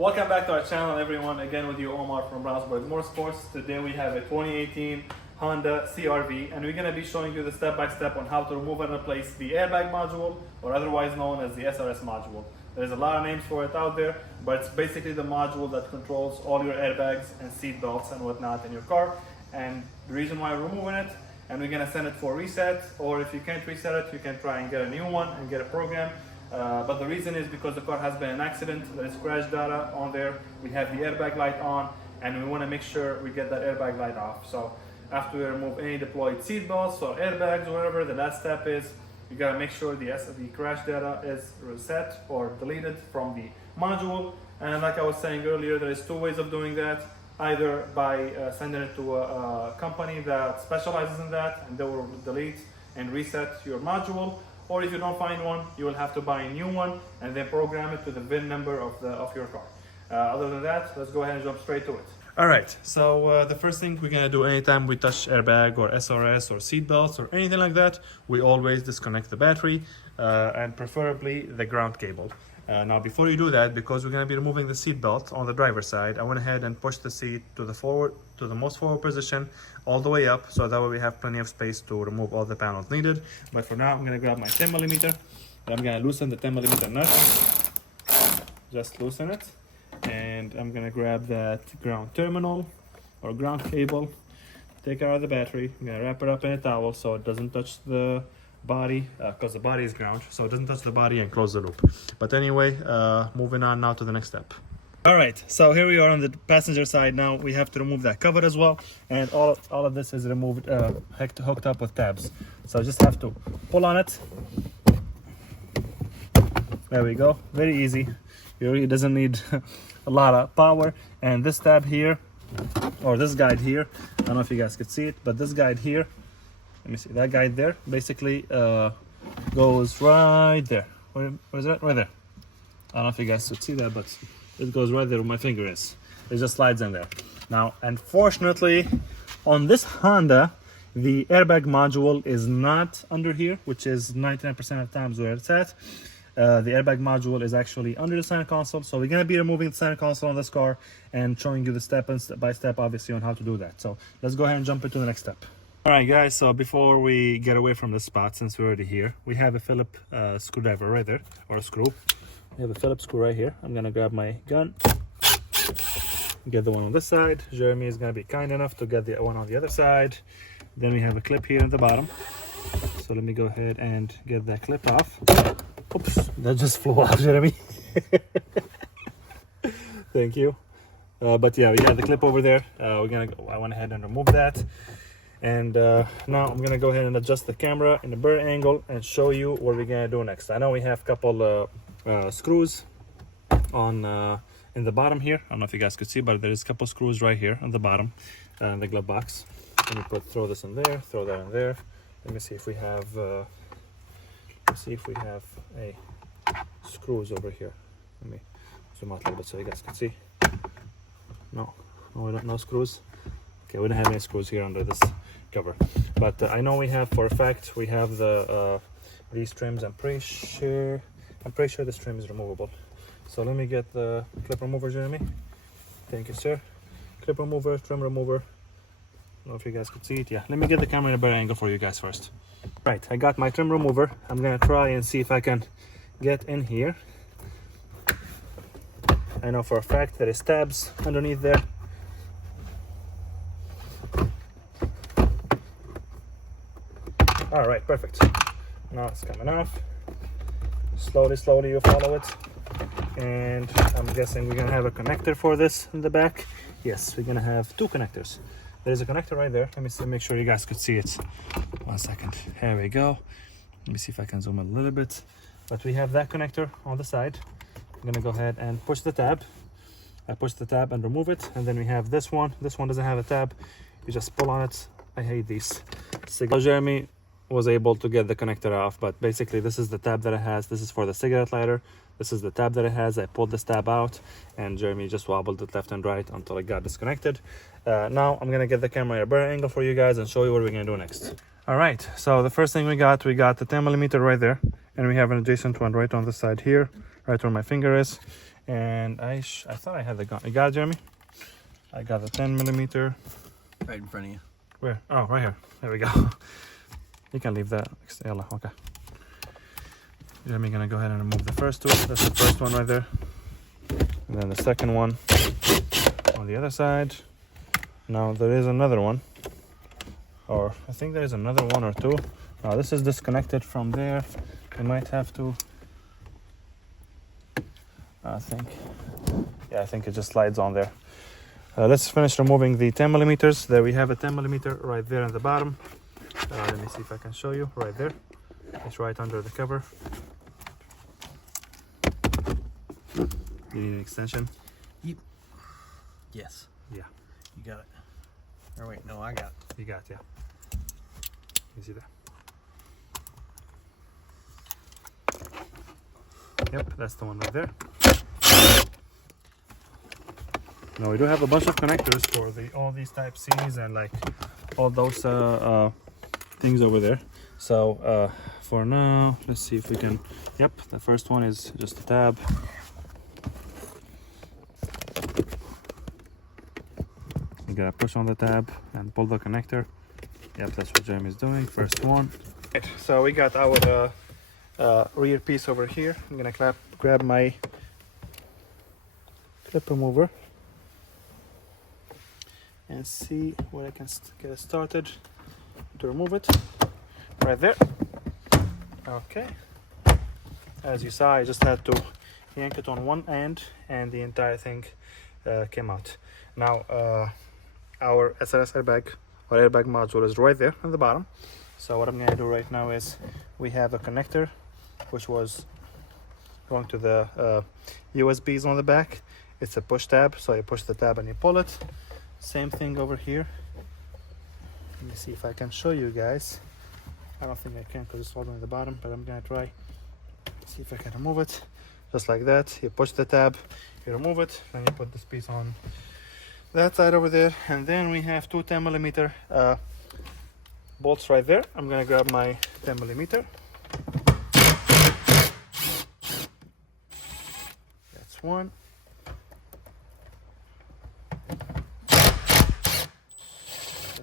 Welcome back to our channel, everyone. Again with you, Omar from Brownsburg Motorsports. Today we have a 2018 Honda CR-V, and we're going to be showing you the step-by-step on how to remove and replace the airbag module, or otherwise known as the SRS module. There's a lot of names for it out there, but it's basically the module that controls all your airbags and seat belts and whatnot in your car. And the reason why we're removing it, and we're going to send it for reset, or if you can't reset it, you can try and get a new one and get a program. But the reason is because the car has been an accident. There is crash data on there. We have the airbag light on, and we want to make sure we get that airbag light off. So after we remove any deployed seat belts or airbags or whatever, the last step is you got to make sure the crash data is reset or deleted from the module. And like I was saying earlier, there is two ways of doing that. Either by sending it to a company that specializes in that, and they will delete and reset your module. Or if you don't find one, you will have to buy a new one and then program it to the VIN number of your car. Other than that, let's go ahead and jump straight to it. All right, so the first thing we're gonna do anytime we touch airbag or SRS or seat belts or anything like that, we always disconnect the battery and preferably the ground cable. Now before you do that, because we're going to be removing the seat belt on the driver's side, I went ahead and pushed the seat to the most forward position all the way up, so that way we have plenty of space to remove all the panels needed. But for now, I'm going to grab my 10mm and I'm going to loosen the 10mm nut. Just loosen it, and I'm going to grab that ground terminal or ground cable, take it out of the battery. I'm going to wrap it up in a towel so it doesn't touch the body, because the body is ground, so it doesn't touch the body, and close the loop. But anyway, moving on now to the next step. All right, so here we are on the passenger side. Now we have to remove that cover as well, and all of this is removed, hooked up with tabs. So I just have to pull on it. There we go, very easy. It really doesn't need a lot of power. And this tab here, or this guide here, I don't know if you guys could see it, but this guide here, let me see, that guide there basically goes right there. Where is that? Right there. I don't know if you guys could see that, but it goes right there where my finger is. It just slides in there. Now, unfortunately, on this Honda, the airbag module is not under here, which is 99% of the times where it's at. The airbag module is actually under the center console, so we're going to be removing the center console on this car and showing you the step by step, obviously, on how to do that. So let's go ahead and jump into the next step. Alright guys, so before we get away from the spot, since we're already here, we have a Phillips screwdriver right there, or a screw. We have a Phillips screw right here. I'm gonna grab my gun, get the one on this side. Jeremy is gonna be kind enough to get the one on the other side. Then we have a clip here at the bottom. So let me go ahead and get that clip off. Oops, that just flew off, Jeremy. Thank you. But yeah, we have the clip over there. I went ahead and remove that. And now I'm gonna go ahead and adjust the camera in the bird angle and show you what we're gonna do next. I know we have a couple screws on in the bottom here. I don't know if you guys could see, but there is a couple screws right here on the bottom in the glove box. Let me throw this in there, throw that in there. Let me see if we have a screws over here. Let me zoom out a little bit so you guys can see. No, no screws. Okay, we don't have any screws here under this cover, but I know we have, for a fact, we have the these trims. I'm pretty sure this trim is removable. So let me get the clip remover, Jeremy. Thank you, sir. Clip remover, trim remover. I don't know if you guys could see it. Yeah, let me get the camera in a better angle for you guys first. Right, I got my trim remover. I'm gonna try and see if I can get in here. I know for a fact there is tabs underneath there. All right, perfect. Now it's coming off. Slowly you follow it. And I'm guessing we're gonna have a connector for this in the back. Yes, we're gonna have two connectors. There's a connector right there. Let me see, make sure you guys could see it. 1 second. Here we go. Let me see if I can zoom a little bit. But we have that connector on the side. I'm gonna go ahead and push the tab. I push the tab and remove it. And then we have this one. This one doesn't have a tab. You just pull on it. I hate these. So Jeremy was able to get the connector off, but basically this is the tab that it has. This is for the cigarette lighter. This is the tab that it has. I pulled this tab out, and Jeremy just wobbled it left and right until it got disconnected. Now I'm gonna get the camera at a better angle for you guys and show you what we're gonna do next. All right, so the first thing we got the 10mm right there, and we have an adjacent one right on the side here, right where my finger is. And I thought I had the gun. You got it, Jeremy? I got the 10 millimeter. Right in front of you. Where? Oh, right here. There we go. You can leave that. Okay. Jeremy gonna go ahead and remove the first two. That's the first one right there. And then the second one on the other side. Now there is another one. Or I think there is another one or two. Now this is disconnected from there. We might have to. I think it just slides on there. Let's finish removing the 10 millimeters. There we have a 10 millimeter right there in the bottom. Let me see if I can show you. Right there. It's right under the cover. You need an extension? Yep. Yes. Yeah. You got it. Or wait, no, I got it. You got it, yeah. You see that? Yep, that's the one right there. Now we do have a bunch of connectors for all these type C's and like all those things over there. So for now, let's see if we can. Yep, the first one is just a tab. You gotta push on the tab and pull the connector. Yep, that's what Jeremy's doing. First one. Right, so we got our rear piece over here. I'm gonna grab my clip remover and see what I can get started to remove it. Right there. Okay. As you saw, I just had to yank it on one end and the entire thing came out. Now our SRS airbag or airbag module is right there on the bottom. So what I'm going to do right now is we have a connector which was going to the USBs on the back. It's a push tab, so you push the tab and you pull it. Same thing over here. Let me see if I can show you guys. I don't think I can because it's holding at the bottom, but I'm gonna try. See if I can remove it. Just like that. You push the tab, you remove it, then you put this piece on that side over there, and then we have two 10 millimeter bolts right there. I'm gonna grab my 10 millimeter. That's one.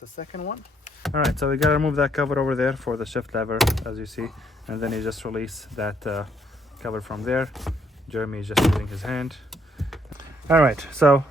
The second one. All right, so we gotta remove that cover over there for the shift lever, as you see, and then you just release that cover from there. Jeremy is just using his hand. All right, so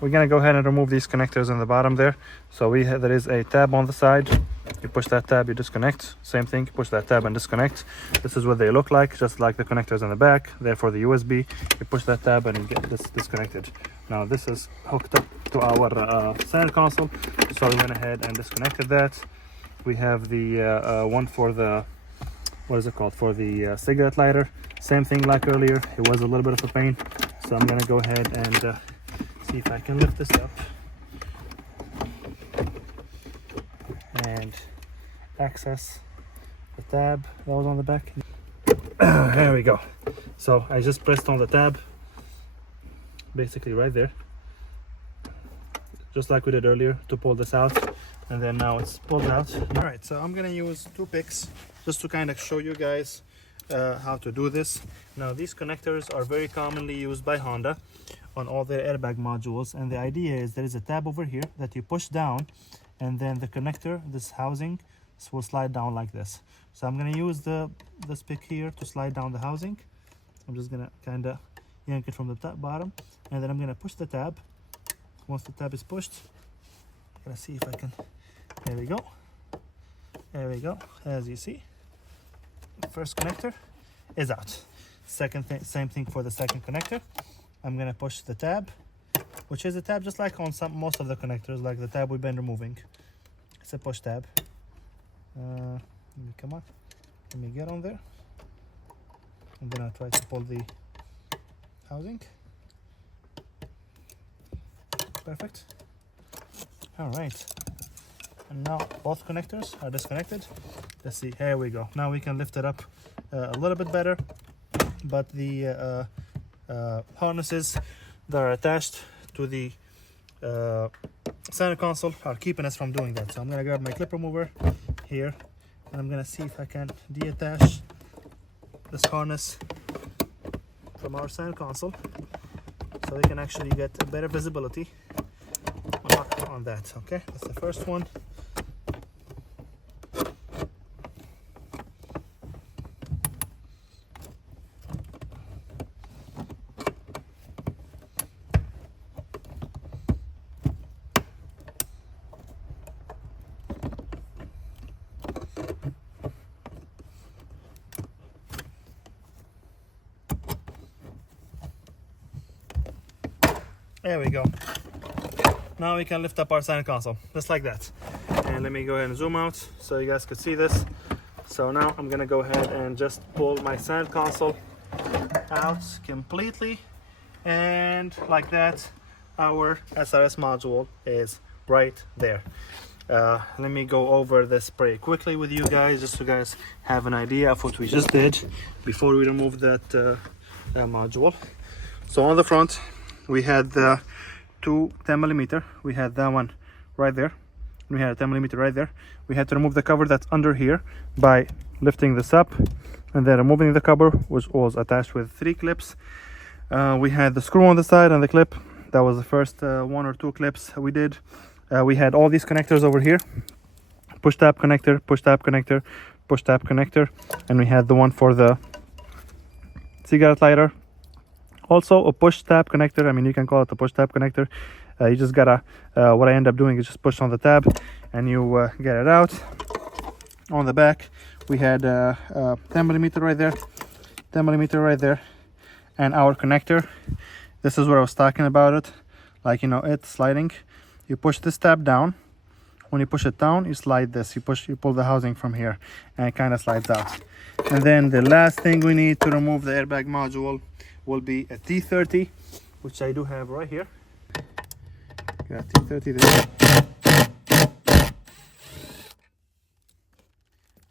we're gonna go ahead and remove these connectors in the bottom there. So there is a tab on the side. You push that tab, you disconnect. Same thing, push that tab and disconnect. This is what they look like, just like the connectors in the back. There for the USB, you push that tab and you get this disconnected. Now this is hooked up to our center console, so we went ahead and disconnected that. We have the one for the, what is it called, for the cigarette lighter. Same thing like earlier, it was a little bit of a pain, so I'm gonna go ahead and see if I can lift this up and access the tab that was on the back. There we go. So I just pressed on the tab, basically right there, just like we did earlier, to pull this out, and then now it's pulled out. All right, so I'm gonna use two picks just to kind of show you guys how to do this. Now these connectors are very commonly used by Honda on all their airbag modules, and the idea is there is a tab over here that you push down, and then the connector, this housing, will slide down like this. So I'm gonna use this pick here to slide down the housing. I'm just gonna kind of yank it from the top bottom, and then I'm gonna push the tab. Once the tab is pushed, I'm gonna see if I can. There we go. There we go. As you see, the first connector is out. Second thing, same thing for the second connector. I'm gonna push the tab, which is a tab just like on most of the connectors, like the tab we've been removing. It's a push tab. Let me come up. Let me get on there. I'm gonna try to pull the housing. Perfect. All right. And now both connectors are disconnected. Let's see. Here we go. Now we can lift it up a little bit better. But the harnesses that are attached to the center console are keeping us from doing that. So I'm gonna grab my clip remover here, and I'm gonna see if I can deattach this harness from our center console. so we can actually get a better visibility on that. Okay, that's the first one. There we go. Now we can lift up our center console, just like that. And let me go ahead and zoom out so you guys could see this. So now I'm gonna go ahead and just pull my center console out completely. And like that, our SRS module is right there. Let me go over this pretty quickly with you guys, just so you guys have an idea of what we just did before we remove that module. So on the front, we had the two 10mm. We had that one right there. We had a 10mm right there. We had to remove the cover that's under here by lifting this up, and then removing the cover, which was attached with 3 clips. We had the screw on the side and the clip. That was the first 1 or 2 clips we did. We had all these connectors over here: push tab connector, push tab connector, push tab connector, and we had the one for the cigarette lighter. Also a push tab connector. I mean, you can call it a push tab connector. You just gotta, what I end up doing is just push on the tab and you get it out. On the back, we had 10mm right there, 10mm right there, and our connector. This is what I was talking about it, like, you know, it's sliding. You push this tab down. When you push it down, you slide this. You pull the housing from here, and it kind of slides out. And then the last thing we need to remove the airbag module will be a T30, which I do have right here. Got T30 there.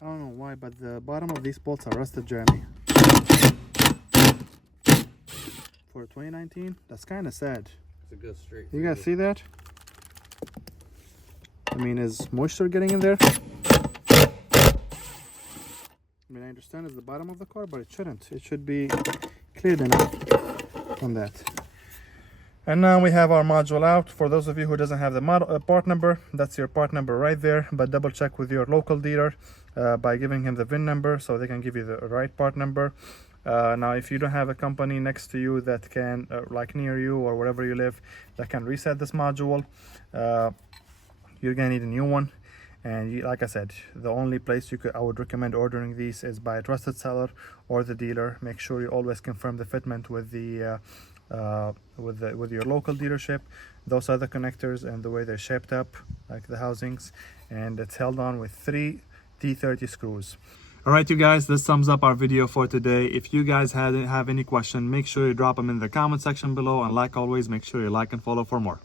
I don't know why, but the bottom of these bolts are rusted, Jeremy. For 2019, that's kind of sad. It goes straight. You guys see that? I mean, is moisture getting in there? I mean, I understand it's the bottom of the car, but it shouldn't. It should be cleared enough from that. And now we have our module out. For those of you who doesn't have the part number, that's your part number right there. But double check with your local dealer by giving him the VIN number, so they can give you the right part number. Now, if you don't have a company next to you that can, like near you or wherever you live, that can reset this module, you're gonna need a new one. And like I said, the only place I would recommend ordering these is by a trusted seller or the dealer. Make sure you always confirm the fitment with the with your local dealership. Those are the connectors and the way they're shaped up, like the housings, and it's held on with 3 T30 screws. All right, you guys, this sums up our video for today. If you guys have any question, make sure you drop them in the comment section below, and like always, make sure you like and follow for more.